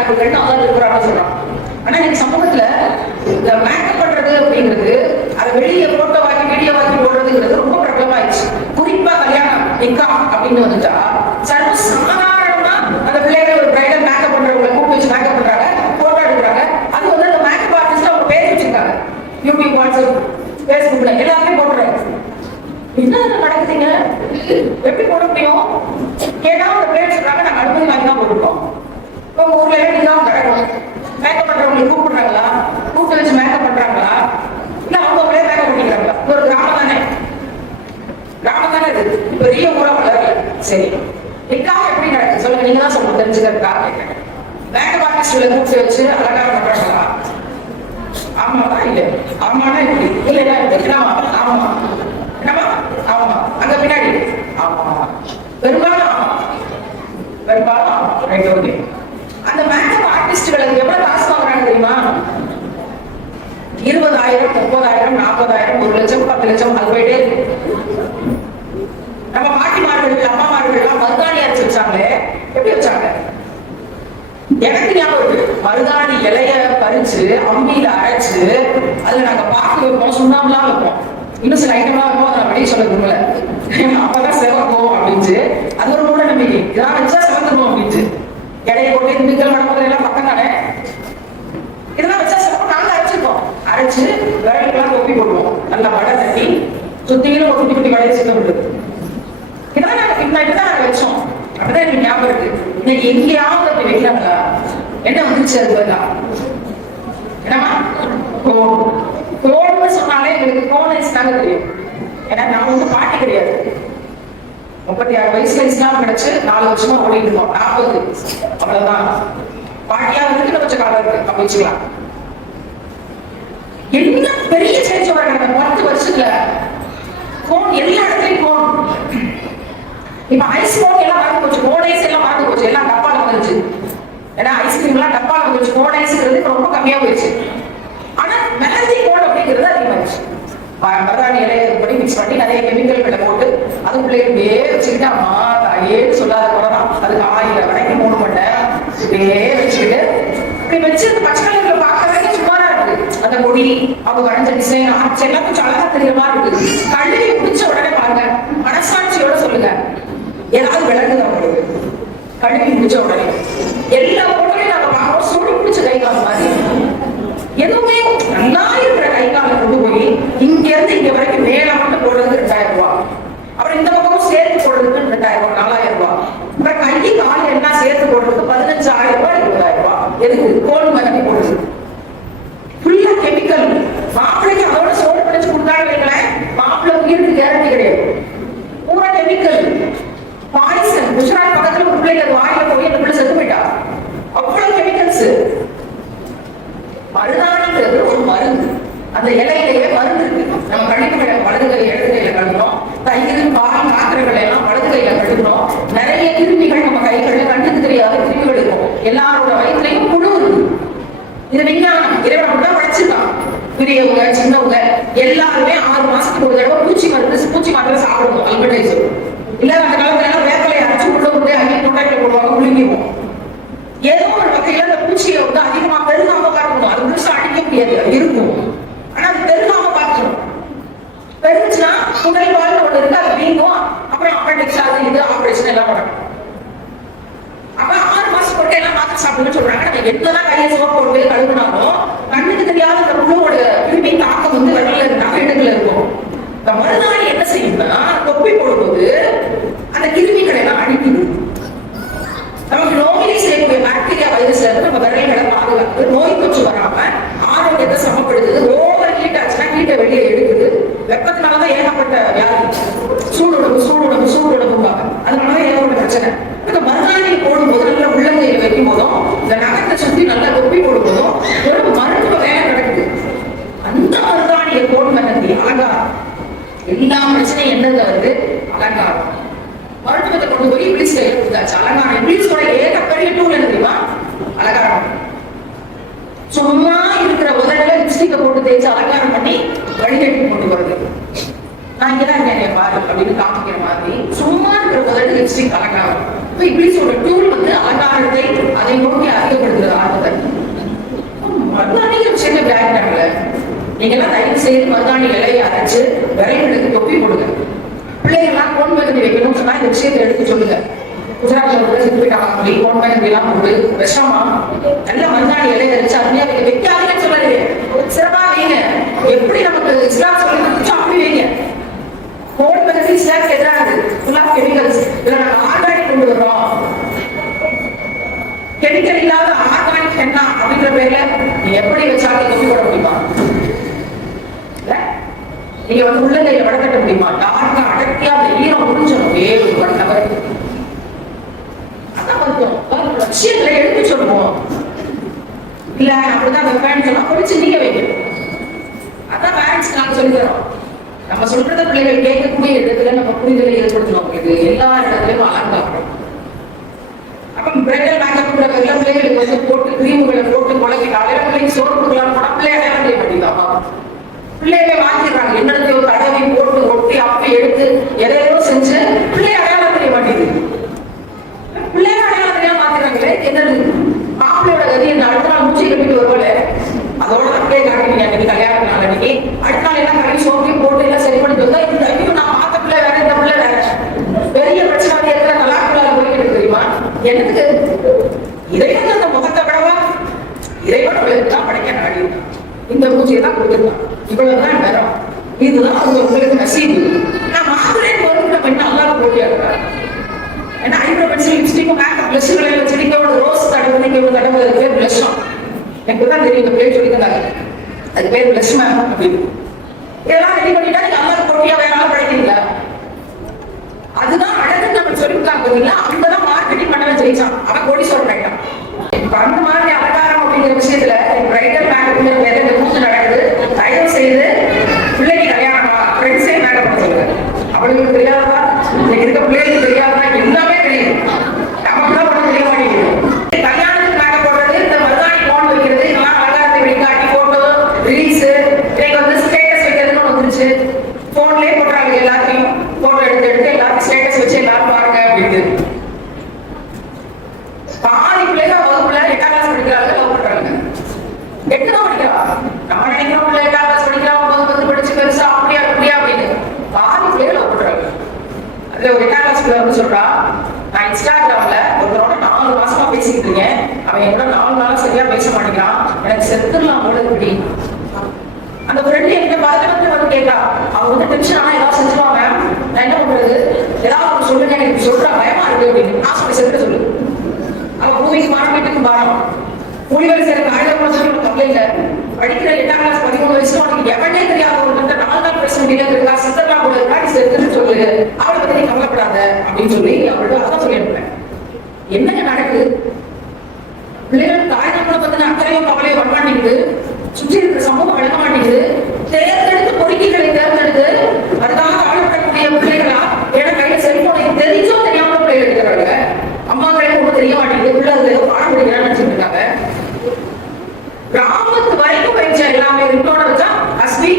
ஆப்புகள்னு அவர் இருக்கிறாங்க சொல்றான். ஆனா எனக்கு சமூகத்துல இந்த மேக்கப் பண்றது அப்படிங்கிறது அதை வெளியே போட்டோ வாக்கி வீடியோ வாக்கி போடுறதுங்கிறது ரொம்ப பிரபலமாயிடுச்சு. குறிப்பா கல்யாணம் நிக்கா அப்படின்னு வந்துட்டா சர்வ சாதாரணமா அந்த பிள்ளைகளை ஒரு பிரைடல் மேக்கப் பண்றவங்களை கூப்பிட்டு வச்சு மேக்கப் பண்றாங்க போட்டோ எடுக்கிறாங்க. அது வந்து அந்த மேக்கப் ஆர்டிஸ்ட் அவங்க பேர் வச்சிருக்காங்க. யூடியூப் வாட்ஸ்அப் பேஸ்புக்ல எல்லாமே போடுறாங்க என்ன நடக்குதுங்க? எப்படி போட முடியும்? கேட்டா அவங்க பேர் சொல்றாங்க நாங்க அனுமதி வாங்கி தான் போட்டுருக்கோம். இப்போ ஊர்ல எல்லாம் நீங்க நடக்கும் மேக்கப் பண்றவங்களை கூப்பிடுறாங்களா? கூப்பிட்டு வச்சு மேக்கப் பண்றாங்களா? இல்ல அவங்களே மேக்கப் பண்ணிக்கிறாங்களா? ஒரு கிராமம் தானே. கிராமம் தானே இது. பெரிய ஊரா வளரல சரி. நிக்காக எப்படி நடக்குது? சொல்லுங்க நீங்க தான் சொல்லுங்க தெரிஞ்சுக்கிறதுக்காக கேட்கிறேன் மேக்கப் ஆர்டிஸ்ட்ல கூப்பிட்டு வச்சு அழகா பண்றாங்களா? ஆமாவா? இல்ல. ஆமானா இப்படி இல்ல இல்ல என்னமா ஆமா. என்னமா ஆமா. அங்க பின்னாடி. ஆமா. பெரும்பாலும் ஆமா. பெரும்பாலும் ரைட் ஓகே ஆர்டிஸ்டுகளுக்கு எவ்வளவு காசு வாங்குறாங்க தெரியுமா? இருபதாயிரம் முப்பதாயிரம் நாற்பதாயிரம் ஒரு லட்சம் பத்து லட்சம் அது போயிட்டே பாட்டி நம்ம பாட்டிமார்கள் அம்மாமார்கள் எல்லாம் மருதாணி அரைச்சு வச்சாங்களே எப்படி வச்சாங்க? எனக்கு ஞாபகம் இருக்கு. மருதாணி இலைய பறிச்சு அம்பியில அரைச்சு அதுல நாங்க பாக்கு வைப்போம் சுண்ணாம்புலாம் வைப்போம். இன்னும் சில ஐட்டம்லாம் வைப்போம் அதை அப்படியே சொல்ல விரும்பல. அப்பதான் சிவக்கும் அப்படின்ட்டு அது ஒரு மூட நம்பிக்கை இதெல்லாம் வச்சா சிவந்துடும் அப்படின்ட்டு இடையை போட்டு இந்துக்கள் நடப்பதெல்லாம் எல்லாம் பக்கம் தானே இதெல்லாம் வச்சா சிவக்கும் நாங்க அரைச்சிருக்கோம் அரைச்சு விரலுக்கெல்லாம் தொப்பி போடுவோம். நல்லா வடை தட்டி சுத்திகளும் ஒரு குட்டி குட்டி வடையை சுத்த விடுறது இதான் நாங்க இந்த தான் நாங்க வச்சோம். அப்படிதான் எனக்கு ஞாபகம் இருக்கு. இன்னைக்கு எங்கேயாவது அப்படி வைக்கிறாங்களா? என்ன வந்துச்சு அது பதிலா? என்னமா கோன் கோன்னு சொன்னாலே எங்களுக்கு கோனைஸ் தாங்க தெரியும். ஏன்னா நம்ம வந்து பாட்டி கிடையாது. முப்பத்தி ஆறு வயசுல இஸ்லாம் கிடைச்சு நாலு வருஷமா ஓடிட்டு இருக்கோம் நாற்பது. அவ்வளவுதான். பாட்டியா வந்து கொஞ்சம் காலம் இருக்கு. அப்ப வச்சுக்கலாம். என்ன பெரிய சேஞ்ச் வராங்க அந்த பத்து வருஷத்துல? கோன் எல்லா இடத்துலயும் கோன் இப்ப ஐஸ் கோன் எல்லாம் பார்த்து போச்சு. கோன் ஐஸ் எல்லாம் பார்த்து போச்சு. எல்லாம் டப்பால வந்துச்சு ஏன்னா ஐஸ்கிரீம் எல்லாம் டப்பால வந்துருச்சு. கோன் ஐஸ்ங்கிறது இப்ப ரொம்ப கம்மியா போயிடுச்சு. ஆனா மெலந்தி கோன் அப்படிங்கிறது அதிகமாயிடுச்சு. ம- மருதாணி இலையை படி மிக்ஸ் பண்ணி நிறைய கெமிக்கல்களை போட்டு அதுக்குள்ளே இப்படியே வச்சுக்கிட்டு அம்மா தாயேன்னு சொல்லாத குறதான் அதுக்கு ஆயிரம் வரைக்கும் மூணு மணி நேரம் வச்சுக்கிட்டு இப்படி வச்சு பச்சை கலர்ல பார்க்கறதுக்கு சுமாரா இருக்கு அந்த கொடி அவங்க வரைஞ்ச டிசைன் ஆர்ட்ஸ் எல்லாம் கொஞ்சம் அழகா தெரியுற மாதிரி இருக்கு கழுவி முடிச்ச உடனே பாருங்க. மனசாட்சியோட சொல்லுங்க. ஏதாவது விளங்குது அவங்களுக்கு கழுவி முடிச்ச உடனே. எல்லா உடனே நாங்க பார்க்கிறோம் சுடி பிடிச்ச கை காலம் மாதிரி. எதுவுமே நல்லா இருக்கிற கை காலை கொண்டு போய் இங்க இருந்து இங்க வரைக்கும் மேல மட்டும் போடுறது ரெண்டாயிரம் ரூபாய் அப்புறம் இந்த பக்கமும் சேர்த்து போடுறதுக்கு ரெண்டாயிரம் ரூபாய் நாலாயிரம் ரூபாய் அப்புறம் கை கால் எல்லாம் சேர்த்து போடுறதுக்கு பதினஞ்சாயிரம் ரூபாய் இருபதாயிரம் ரூபாய் எதுக்கு? கோல் மரம். கெமிக்கல் மாப்பிள்ளைக்கு அதோட சோடு பிடிச்சு கொடுத்தாங்க வைங்களேன் மாப்பிள்ளை உயிருக்கு கேரண்டி கிடையாது. பூரா கெமிக்கல் பாய்சன் குஜராத் பக்கத்துல ஒரு பிள்ளைங்க வாயில போய் அந்த பிள்ளை செத்து போயிட்டா. அவ்வளவு கெமிக்கல்ஸ் மருதாணிங்கிறது ஒரு மருந்து. அந்த இலையிலேயே மருந்து இருக்கு. நம்ம கழிவுகளை வலது கை இடது தயிர் பால் மாத்திரைகளை எல்லாம் வலது கையில நிறைய கிருமிகள் நம்ம கைகளில் கண்ணுக்கு தெரியாத கிருமிகள் இருக்கும். எல்லாரோட வயிற்றுலையும் புழு இருக்கு. இது விஞ்ஞானம். பெரியவங்க சின்னவங்க எல்லாருமே ஆறு மாசத்துக்கு ஒரு தடவை பூச்சி மருந்து பூச்சி மாத்திரை சாப்பிடணும் அல்படைசர் இல்ல அந்த காலத்துல எல்லாம் வேப்பலையை அரைச்சு உள்ள வந்து அங்கே தொண்டைக்குள்ள போடுவாங்க முழுங்கிடுவோம் ஏதோ ஒரு வகையில அந்த பூச்சியை வந்து அதிகமா பெருங்காம பார்க்கணும். அது முழுசா அடிக்க முடியாது இருக்கும். ஆனா அது பெருங்காம பார்க்கணும். பெருந்துச்சுன்னா குடல் வாழ் ஒண்ணு இருக்கு அது வீங்கும். அப்புறம் அப்பண்டிக்ஸ் அது இது ஆபரேஷன் எல்லாம் பண்ணணும். அப்ப ஆறு மாசம் போட்டு எல்லாம் மாத்திரை சாப்பிடணும்னு சொல்றாங்க. நம்ம என்னதான் கையை சோப்பு போட்டு கழுவுனாலும் கண்ணுக்கு தெரியாத அந்த புழுவோட கிருமி தாக்கம் வந்து விரல்ல இருந்தாங்க இடத்துல இருக்கும் இந்த மருதாணி என்ன தொப்பி போடும்போது அந்த கிருமிகளை எல்லாம் அழிக்குது நமக்கு நோயிலை செய்யக்கூடிய பாக்டீரியா வைரஸ்ல இருந்து நம்ம விரல்களை பாதுகாத்து நோய் தொற்று வராம ஆரோக்கியத்தை சமப்படுத்துது. ஓவர் ஹீட் ஆச்சுன்னா ஹீட்டை வெளியே எடுக்குது. வெப்பத்தினாலதான் ஏகப்பட்ட வியாதி. சூடுடம்பு சூடுடம்பு சூடுடம்புவாங்க அதனாலதான் ஏகப்பட்ட பிரச்சனை. இந்த மருதாணி போடும்போது நல்லா உள்ளங்கையில வைக்கும் போதும் இந்த நகத்தை சுத்தி நல்லா தொப்பி போடும்போதும் ஒரு மருத்துவ வேலை நடக்குது. அந்த மருதாணியை போடும் பண்ணி எல்லா பிரச்சனை என்னங்க வந்து அலங்காரம். மருத்துவத்தை கொண்டு போய் இப்படி கையில கொடுத்தாச்சு. அலங்காரம். இங்கிலீஷோட ஏக பெரிய டூல் என்ன தெரியுமா? அலங்காரம். சும்மா இருக்கிற உதவில லிப்ஸ்டிக்கை போட்டு தேய்ச்சி அலங்காரம் பண்ணி வழிகட்டி கொண்டு வருது நான் இங்கதான் என்ன பாரு அப்படின்னு காமிக்கிற மாதிரி. சும்மா இருக்கிற உதவி லிப்ஸ்டிக் அலங்காரம். இப்படி சொல்ற டூல் வந்து அலங்காரத்தை அதை நோக்கி அதிகப்படுத்துறது ஆர்வத்தை நிறைய விஷயங்கள் பேக் செய்து மருதாணி இலையை அரைச்சு விரைவுகளுக்கு தொப்பி போடுங்க. பிள்ளைங்கள்லாம் கோன் மெகந்தி வைக்கணும்னு சொன்னா இந்த விஷயத்தை எடுத்து சொல்லுங்க. குஜராத்ல கூட செத்து போயிட்டாங்க கோன் மெகந்தி எல்லாம் போட்டு விஷமா நல்ல மருதாணி இலையை அரைச்சு அருமையா வைக்க வைக்காதீங்கன்னு சொல்லாது சிறப்பா வைங்க. எப்படி நமக்கு இஸ்லாம் சொல்லி கொடுத்துச்சோ அப்படி வைங்க. கோன் மெகந்தி இஸ்லாமுக்கு எதிரானது ஃபுல்லா கெமிக்கல்ஸ் இதுல நாங்க ஆர்கானிக் கொண்டு வர்றோம். கெமிக்கல் இல்லாத ஆர்கானிக் என்ன அப்படின்ற பேர்ல நீ எப்படி வச்சாலும் தொப்பி போட முடியுமா? நீங்க வந்து உள்ளங்கையில வடக்கட்ட முடியுமா? டார்க்கா அடர்த்தியா அந்த ஈரம் முடிஞ்சிடும் வேறு ஒரு நபர். அதான் மருத்துவம் லட்சியத்துல எடுத்து சொல்லுவோம். இல்ல அப்படிதான் அந்த வைப்பேன்னு சொன்னா குடிச்சு நீங்க வைங்க. அதான் பேரண்ட்ஸ் நாங்க சொல்லி தரோம் நம்ம சொல்றத பிள்ளைகள் கேட்கக்கூடிய இடத்துல நம்ம புரிதலை ஏற்படுத்தணும் இது எல்லா இடத்துலயும் அலங்காரம். அப்ப பிரைடல் மேக்கப் பிள்ளைகளுக்கு வந்து போட்டு கிரீம்களை போட்டு குழந்தை காலையில பிள்ளைக்கு சோறு கொடுக்கலாம் போனா பிள்ளை அடையாளம் பிள்ளைகளை மாத்திடுறாங்க என்னத்தையோ தடவி போட்டு ஒட்டி அப்பி எடுத்து எதையோ செஞ்சு பிள்ளை அடையாளம் தெரிய மாட்டேங்குது. பிள்ளைய அடையாளம் தெரியாம மாத்திடுறாங்களே என்னது? மாப்பிள்ளையோட கதி என்ன அடுத்த நாள் மூச்சு கட்டிட்டு வருவோம்ல அதோட அப்படியே காட்டுவீங்க அன்னைக்கு கல்யாண நாள் அன்னைக்கு அடுத்த நாள் எல்லாம் கறி சோப்பி போட்டு எல்லாம் சரி பண்ணிட்டு வந்தா இந்த ஐயோ நான் பார்த்த பிள்ளை வேற இந்த பிள்ளை வேற பெரிய பிரச்சனை இருக்கிற கலாக்குள்ளால போய்கிட்டு இருக்கு தெரியுமா எனக்கு இறைவன் அந்த முகத்தை விடவா இறைவன் உங்களுக்கு தான் படைக்க நாடி இந்த பூஜையை தான் கொடுத்துருக்கான் இவ்வளவுதான் நேரம் இதுதான் அவங்க உங்களுக்கு நசீபு நான் மாத்திரைன்னு வந்து நம்ம இன்னும் அல்லாத போட்டியா இருக்கிறேன் ஏன்னா ஐப்ரோ பென்சில் லிப்ஸ்டிக் மேக்கப் பிளஸ்களை வச்சு நீங்க ஒரு ரோஸ் கடவுள் அது பேர் பிளஷம் எனக்கு தான் தெரியும் இந்த பேர் சொல்லி தந்தாங்க அது பேர் பிளஸ் மேம் அப்படின்னு. இதெல்லாம் ரெடி பண்ணிட்டா நீங்க அல்லாத போட்டியா வேற ஆள் படைக்கிறீங்களா அதுதான் அழகுன்னு நம்ம சொல்லிருக்காங்க பாத்தீங்களா? அங்கதான் மார்க்கெட்டிங் பண்ணவே ஜெயிச்சான் அவன் கோடி கோடீஸ்வரன் ஆயிட்டான் இப்ப அந்த மாதிரி அலங்காரம் அப்படிங்கிற விஷயத்துல பிரைடல் மேக்கப் வேற இந்த கூத்து நடக்குது தயவு செய்து பிள்ளைக்கு கல்யாணமா ஃப்ரெண்ட்ஸே மேக்கப் பண்ண சொல்லுங்க அவளுக்கு தெரியாதா இன்னைக்கு இருக்க பிள்ளைகளுக்கு தெரியாதா எல்லாமே தெரியும் நமக்கு தான் பண்ண தெரிய மாட்டேங்குது கல்யாணத்துக்கு மேக்கப் போடுறது இந்த மருதாணி போன் வைக்கிறது இதெல்லாம் அலங்காரத்தை வெளிக்காட்டி போட்டோ ரீல்ஸ் இன்னைக்கு வந்து ஸ்டேட்டஸ் வைக்கிறதுன்னு ஒண்ணு வந்துருச்சு போன்லயே போடுறாங்க எல்லாத்தையும் போட்டோ எடுத்து எடுத்து எல்லாரும் ஸ்டேட்டஸ் வச்சு எல்லாரும் பாருங்க அப்படின்னு பாதி பிள்ளைங்க வகுப்புல எட்டாம் கிளாஸ் படிக்கிறாங்க லவ் பண்றாங்க எட்டு தான் படிக்கிறா நம்ம நினைக்கிறோம் பிள்ளை எட்டாம் கிளாஸ் படிக்கிறோம் ஒன்பது பத்து படிச்சு பெருசா அப்படியா அப்படியா அப்படின்னு பாதி பிள்ளைங்க லவ் பண்றாங்க அதுல ஒரு எட்டாம் கிளாஸ் பிள்ளை வந்து சொல்றா நான் இன்ஸ்டாகிராம்ல ஒருத்தரோட நாலு மாசமா பேசிக்கிட்டு இருக்கேன். அவன் என்னோட நாலு நாளா சரியா பேச மாட்டேங்கிறான். எனக்கு செத்துடலாம் போல இப்படி அந்த ஃப்ரெண்டு என்கிட்ட பார்த்து வந்து கேட்டா அவங்க வந்து டென்ஷன் ஆனா ஏதாவது செஞ்சுருவாங்க? நான் என்ன பண்றது? ஏதாவது ஒன்று சொல்லுங்க எனக்கு சொல்றா பயமா இருக்கு அப்படின்னு நான் சொல்லி செத்து சொல்லு. அவ பூமிக்கு மாற பாரம் மாறும் புலிகள் சேர்க்க ஆயிரம் சொல்லி ஒரு கவலை படிக்கிற எட்டாம் கிளாஸ் பதிமூணு வயசு உனக்கு எவனே தெரியாத ஒரு நாலு நாள் பேச முடியாது இருக்கா சித்தர்லாம் கூட இருக்கா நீ செத்துன்னு சொல்லு அவளை பத்தி நீ கவலைப்படாத அப்படின்னு சொல்லி அவள்கிட்ட அதான் சொல்லி அனுப்புறேன் என்னங்க நடக்குது? பிள்ளைகள் தாய் நம்மளை பத்தின அக்கறையோ கவலையோ வர மாட்டேங்குது சுற்றி இருக்கிற சமூகம் வழங்க மாட்டேங்குது. தேர்ந்தெடுத்து பொறுக்கிகளை தேர்ந்தெடுத்து அதுக்காக ஆளப்படக்கூடிய பிள்ளைகளா? ஏன்னா கையில செல்போனை தெரிஞ்சோ தெரியாம பிள்ளைகள் இருக்கிறாங்க அம்மாக்களே ரொம்ப தெரிய மாட்டேங்குது. பிள்ளை அதுல ஏதோ பாடம் பிடிக்கிறான்னு நினைச்சிட்டு இருக்காங்க. கிராமத்து வரைக்கும் பயிற்சி எல்லாமே இருக்கோட வச்சா அஸ்வி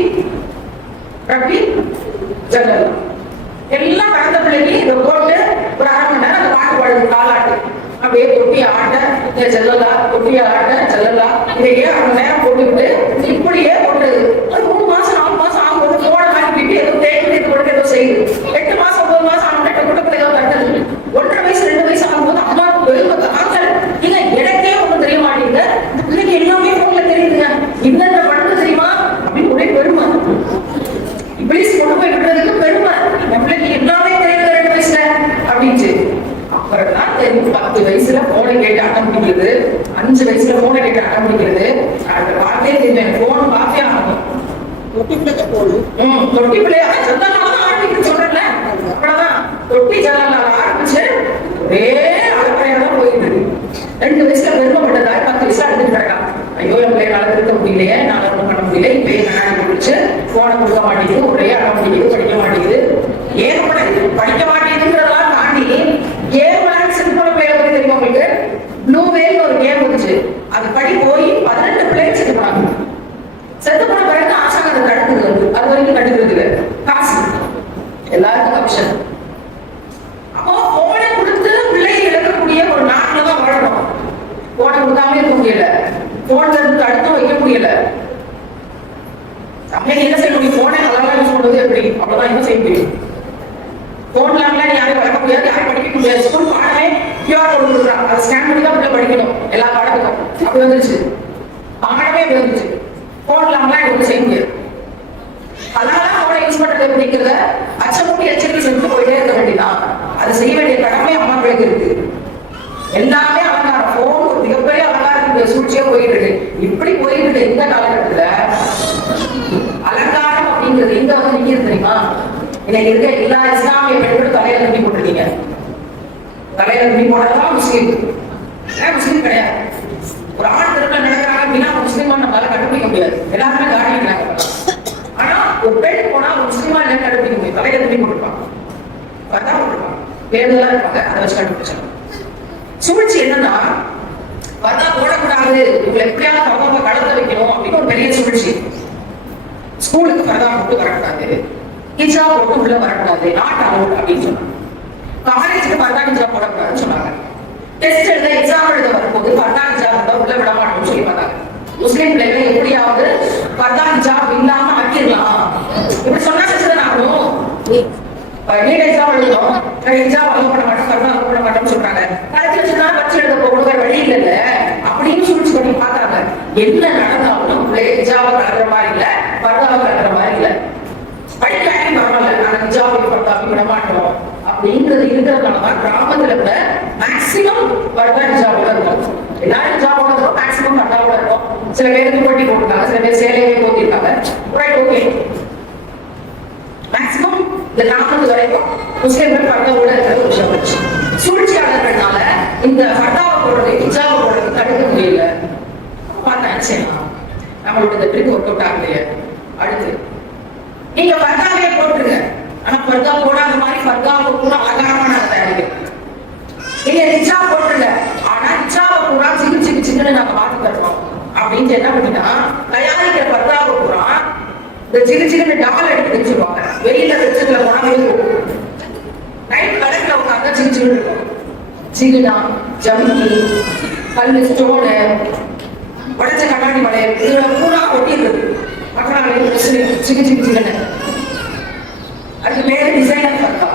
ரப்பி ஜன்னல். எல்லாம் கடந்த பிள்ளைக்கு இந்த போட்டு ஒரு அரை மணி நேரம் அந்த பாட்டு பாடுது காலாட்டு அப்படியே தொட்டி ஆட்ட இந்த செல்லலா தொட்டிய ஆட்ட செல்லலா இதையே அவன் நேரம் போட்டுக்கிட்டு இப்படியே போட்டுது அது மூணு மாசம் நாலு மாசம் ஆகும்போது போட மாட்டிக்கிட்டு ஏதோ தேய்க்கு இது கொடுக்க ஏதோ செய்யுது எட்டு மாசம் ஒன்பது மாசம் ஆகும் எட்டு குட்டத்தில் ஏதோ தட்டுது ஒன்றரை வயசு ரெண்டு வயசு ஆகும்போது அம்மாவுக்கு பெருமை தாக்கல் நீங்க எனக்கே ஒண்ணும் தெரிய மாட்டேங்குது இந்த பிள்ளைக்கு எல்லாமே போன்ல தெரியுதுங்க என்னென்ன பண்ணுது தெரியுமா அப்படின்னு ஒரே பெருமை இப்ளீஸ் கொண்டு போய் விடுறதுக்கு பெருமை என் பிள்ளைக்கு எல்லாமே தெரியுது ரெண்டு வயசுல அப்படின்ட்டு அப்புறம் தான் தெரியும் பத்து வயசுல போனை கேட்டு அடம் பிடிக்கிறது அஞ்சு வயசுல போனை கேட்டு அடம் பிடிக்கிறது அந்த பார்த்தே தெரியும் போன் பார்த்தே ஆகணும் தொட்டி பிள்ளைக்கு போடு ம், தொட்டி பிள்ளையா சத்தமாக ஆரம்பிக்குன்னு சொல்றேன்ல அவ்வளவுதான் தொட்டி ஜன்னல்ல ஆரம்பிச்சு ஒரே அலப்பறையா தான் போயிட்டு இருக்கு ரெண்டு வயசுல பெருமைப்பட்டதா பத்து வயசுல அழுதுட்டு கிடக்கான். ஐயோ என் பிள்ளைய திருத்த முடியலையே நான் ஒண்ணும் பண்ண முடியல இப்போ என்ன பிடிச்சு போனை கொடுக்க மாட்டேங்குது ஒரே அட மாட்டேங்குது படிக்க மாட்டேங்குது. ஏற்படுது படிக்க மாட்டேங்குதுன்றதெல்லாம் தாண்டி கேம் விளையாட்டு போன பிள்ளைய தெரியும் உங்களுக்கு? ப்ளூ வேல் ஒரு கேம் வந்துச்சு. அது படி போய் பதினெட்டு பிள்ளைங்க செத்து போனாங்க. செத்து போன பிறகு ஆசாங்க அதை தடுக்குது அது வரைக்கும் தடுக்கிறது காசு. எல்லாருக்கும் கமிஷன் அப்போ போனை கொடுத்து பிள்ளையை இழக்கக்கூடிய ஒரு நாட்டில் தான் வாழணும் போனை கொடுக்காம இருக்க முடியல போன்ல இருந்து தடுத்து வைக்க முடியல நம்ம என்ன செய்ய அவ்வளவுதான் இன்னும் செய்ய முடியும் போன்லாம்லாம் யாரும் வளர்க்க முடியாது யாரும் படிக்க முடியாது ஸ்கூல் பாடமே கியூஆர் கோட் கொடுக்குறாங்க அதை ஸ்கேன் பண்ணி தான் உள்ள படிக்கணும். எல்லா பாடத்துக்கும். அப்படி வந்துருச்சு. பாடமே வந்துருச்சு. போடலாம்லாம் எனக்கு செய்ய முடியாது. அதனால அவனை யூஸ் பண்றது அப்படிங்கிறத அச்சமூட்டி எச்சரிக்கை செஞ்சு போயிட்டே இருக்க வேண்டியதான் அதை செய்ய வேண்டிய கடமை அம்மாக்களுக்கு இருக்கு. எல்லாமே அலங்காரம். போன் ஒரு மிகப்பெரிய அலங்காரத்துக்கு சூழ்ச்சியா போயிட்டு இருக்கு. இப்படி போயிட்டு இருக்கு இந்த காலகட்டத்துல அலங்காரம் அப்படிங்கிறது எங்க வந்து நிக்கிறது தெரியுமா? இன்னைக்கு இருக்க எல்லா இஸ்லாமிய பெண்களும் தலையில தண்ணி போட்டிருக்கீங்க. தலையில துணி போடலாம் முஸ்லீம். ஏன் முஸ்லீம் கிடையாது? ஒரு ஆண் திருமணம் நடக்கிறாங்க அப்படின்னா முஸ்லீமா நம்மளால கண்டுபிடிக்க முடியாது. எல்லாருமே காடி இருக்கிறாங்க ஆனா ஒரு பெண் போனா ஒரு முஸ்லீமா என்ன கண்டுபிடிக்க முடியும் தலையில துணி போட்டுருப்பாங்க. வரதா போட்டுருப்பாங்க. பேருந்தெல்லாம் இருப்பாங்க. அதை வச்சு கண்டுபிடிச்சாங்க சூழ்ச்சி என்னன்னா வந்தா போடக்கூடாது. இவங்களை எப்படியாவது அவங்க கடத்த வைக்கணும் அப்படின்னு ஒரு பெரிய சூழ்ச்சி ஸ்கூலுக்கு வரதா போட்டு வரக்கூடாது. கிச்சா போட்டு உள்ள வரக்கூடாது. நாட் அவுட் அப்படின்னு சொன்னாங்க. காலேஜுக்கு பரதா ஹிஜா போடக்கூடாதுன்னு சொன்னாங்க. டெஸ்ட் எழுத எக்ஸாம் எழுத வரும்போது பரதா ஹிஜா இருந்தா உள்ள விட மாட்டோம்னு சொல்லி பார்த்தாங்க முஸ்லீம் பிள்ளைங்க எப்படியாவது பர்தான் ஹிஜா இல்லாம ஆக்கிடலாம். இப்படி சொன்னா செஞ்சது ஆகும் நீட் எக்ஸாம் எழுதும் எக்ஸாம் அலோவ் பண்ண மாட்டோம் பரதா அலோவ் பண்ண மாட்டோம்னு சொல்றாங்க. கலெக்டர் சொன்னா வச்சு எழுத போகணும் வேற வழி இல்லைல்ல. அப்படின்னு சூழ்ச்சி பண்ணி பார்த்தாங்க. என்ன நடந்தாலும் எக்ஸாமை கலக்கிற மாதிரி இல்ல பர்தாவை கலக்கிற மாதிரி இல்ல. படிக்கலாம் பரவாயில்ல. நாங்க எக்ஸாம் பர்தாவை விட மாட்டோம். அப்படிங்கிறது இருக்கிறதுனாலதான் கிராமத்துல கூட மேக்சிமம் பரதா நிஜாவோட இருக்கும். எல்லாரும் நிஜாவோட இருக்கும் மேக்சிமம் பரதாவோட இருக்கும். சில பேருக்கு போட்டி போட்டிருக்காங்க சில பேர் சேலையே போட்டிருக்காங்க. ரைட் ஓகே மேக்சிமம் இந்த கிராமத்து வரைக்கும் முஸ்லிம்கள் பட்டாவோட இருக்கிற ஒரு விஷயம். வச்சு சூழ்ச்சியாளர்கள்னால இந்த பட்டாவை போடுறது ஹிஜாவை போடுறது தடுக்க முடியல. பார்த்தா என்ன நம்மளோட இந்த ட்ரிக் ஒர்க் அவுட் ஆகலையே. அடுத்து நீங்க பர்தாவே போட்டுருங்க. ஆனா பர்தா போட மாதிரி பர்தாவை கூட அலங்காரமான தயாரிக்க நீங்க ரிச்சா போட்டுருங்க ஆனா ரிச்சாவை பூரா சிக்கு சிக்கு சிக்குன்னு நாங்க மாத்தி தருவோம் அப்படின்னு என்ன பண்ணினா தயாரிக்கிற பர்தாவை பூரா இந்த சின்ன சின்ன டால் எடுத்து வச்சிருவாங்க வெளியில வச்சதுல போனா வெளியே நைட் கலெக்ட்ல உட்காந்து சின்ன சின்ன இருக்கும் சிகுனா ஜம்மி கல்லு ஸ்டோனு உடச்ச கண்ணாடி வளையல் இதுல பூரா ஒட்டிடுறது. மக்களால் சிக்கு சிக்கு சிக்குன்னு அதுக்கு பேரு டிசைனர் பர்தா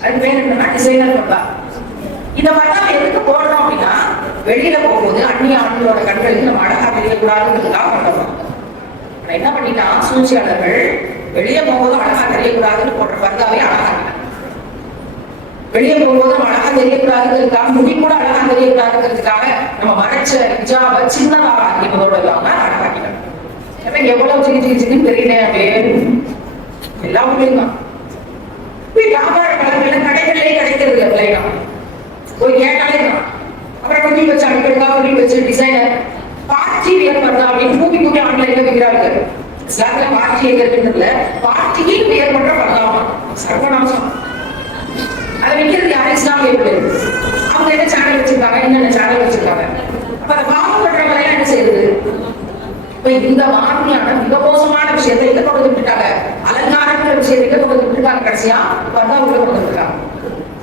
அதுக்கு பேர் என்னன்னா டிசைனர் பர்தா இந்த பர்தா எதுக்கு போடுறோம் அப்படின்னா வெளியில போகும்போது அந்நிய ஆண்களோட கண்களுக்கு நம்ம அழகா தெரியக்கூடாதுன்றதுக்காக பண்றோம் ஆனா என்ன பண்ணிட்டான் சூழ்ச்சியாளர்கள் வெளியே போகும்போது அழகா தெரியக்கூடாதுன்னு போடுற பர்தாவே அழகா வெளியே போகும்போது நம்ம அழகா தெரியக்கூடாதுங்கிறதுக்காக முடி கூட அழகா தெரியக்கூடாதுங்கிறதுக்காக நம்ம மறைச்ச ஹிஜாப சின்னதாக ஆக்கினதோட இல்லாம அழகாக்கிட்டோம் ஏன்னா எவ்வளவு சிக்கி சிக்கி தெரியல அப்படியே எல்லா உண்மைதான் போய் வியாபார களங்கள்ல கடைகளிலே கிடைக்கிறது இல்லை ஒரு போய் கேட்டாலே தான் அப்புறம் துணி வச்சு அடிக்கிறதா துணி வச்சு டிசைனர் பார்ட்டி வியர் பண்றா அப்படின்னு கூப்பி கூப்பி ஆன்லைன்ல விற்கிறாங்க இஸ்லாத்துல பார்ட்டி எங்க இருக்குன்றதுல வியர் பண்ற பண்ணலாமா சர்வநாசம். அதை விற்கிறது யாரு? இஸ்லாமிய பிள்ளைகள் அவங்க என்ன சேனல் வச்சிருக்காங்க? என்னென்ன சேனல் வச்சிருக்காங்க? அப்ப அதை பாவம் பண்றவங்க என்ன செய்யுது இப்ப இந்த மாதிரியான மிக மோசமான விஷயத்தை எங்க கொண்டு விட்டுட்டாங்க? அலங்காரங்கிற விஷயத்தை எங்க கொண்டு விட்டுட்டாங்க கடைசியா? பர்தா உள்ள கொண்டு விட்டுருக்காங்க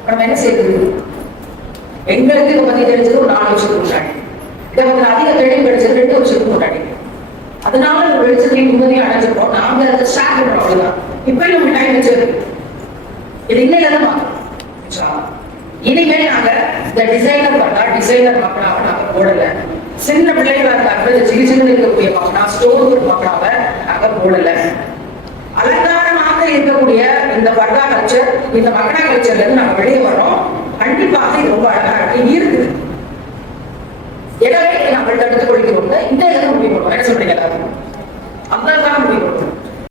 நம்ம என்ன செய்யுது எங்களுக்கு இதை பத்தி தெரிஞ்சது ஒரு நாலு வருஷத்துக்கு முன்னாடி. இதை அதிக தெளிவு கிடைச்சது ரெண்டு வருஷத்துக்கு முன்னாடி. அதனால ஒரு வெளிச்சத்தையும் நிம்மதியும் அடைஞ்சிருக்கோம். நாங்க அதை ஷேர் பண்றோம் அவ்வளவுதான். இப்ப நம்ம டைம் வச்சிருக்கு இது இன்னையில தான் இனிமேல் நாங்க இந்த டிசைனர் பண்ணா டிசைனர் மக்களாக நாங்க போடல. சின்ன பிள்ளைகளா இருந்தாங்க இந்த சிறு சின்ன இருக்கக்கூடிய மக்களா ஸ்டோர் மக்களாக நாங்க போடல. அலங்காரமாக இருக்கக்கூடிய இந்த வர்ணா கல்ச்சர் இந்த மக்களா கல்ச்சர்ல இருந்து நாங்க வெளியே வரோம் கண்டிப்பாக இது ரொம்ப அழகா இருக்கு இருக்குது எனவே நாங்கள் தடுத்துக் கொள்கிறோம் இந்த இடத்துல முடிவு பண்ணுவோம் என்ன சொல்றீங்க எல்லாரும். அந்த தான் முடிவு பண்ணுவோம்